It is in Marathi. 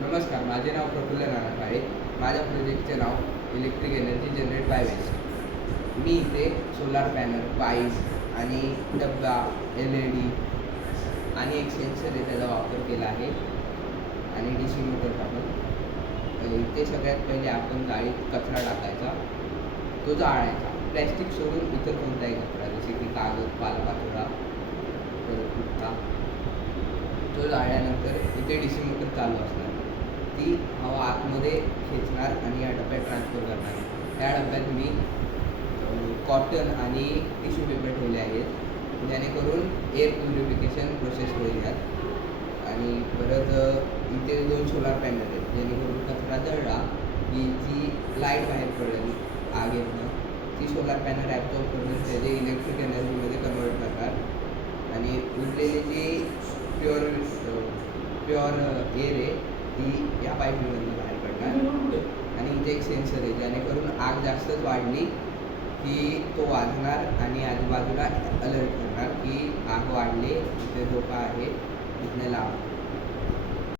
नमस्कार, माझे नाव प्रफुल्ल नाना आहे. माझ्या प्रोजेक्टचे नाव electric energy generate by waste. मी इथे सोलार पॅनल, पाईप आणि डब्बा, LED आणि एक सेन्सर आहे त्याचा वापर केला आहे आणि DC मोटर टाकून इथे सगळ्यात पहिले आपण गाडीत कचरा टाकायचा, तो जाळायचा. प्लॅस्टिक सोडून इतर कोणताही कचरा जसे की कागद, पालापाचोळा, परत गुटखा, तो जाळल्यानंतर इथे DC मोटर चालू असणार. ती हवा आतमध्ये खेचणार आणि या डब्यात ट्रान्सफर करणार. त्या डब्यात मी कॉटन आणि टिश्यू पेपर ठेवले आहेत जेणेकरून एअर प्युरिफिकेशन प्रोसेस होईल यात. आणि परत इथे 2 सोलार पॅनल आहेत जेणेकरून कचरा जळला की जी लाईट बाहेर पडेल आगीतनं, ती सोलार पॅनल ॲब्झॉर्ब करून त्याचे इलेक्ट्रिक एनर्जीमध्ये कन्वर्ट करणार आणि उरलेली जी प्युअर एअर आहे ती या पाईपमधून बाहेर पडणार. आणि इथे एक सेन्सर आहे जेणेकरून आग जास्तच वाढली की तो वाजणार आणि आजूबाजूला अलर्ट करणार की आग वाढली, इथे धोका आहे, इथले लांब.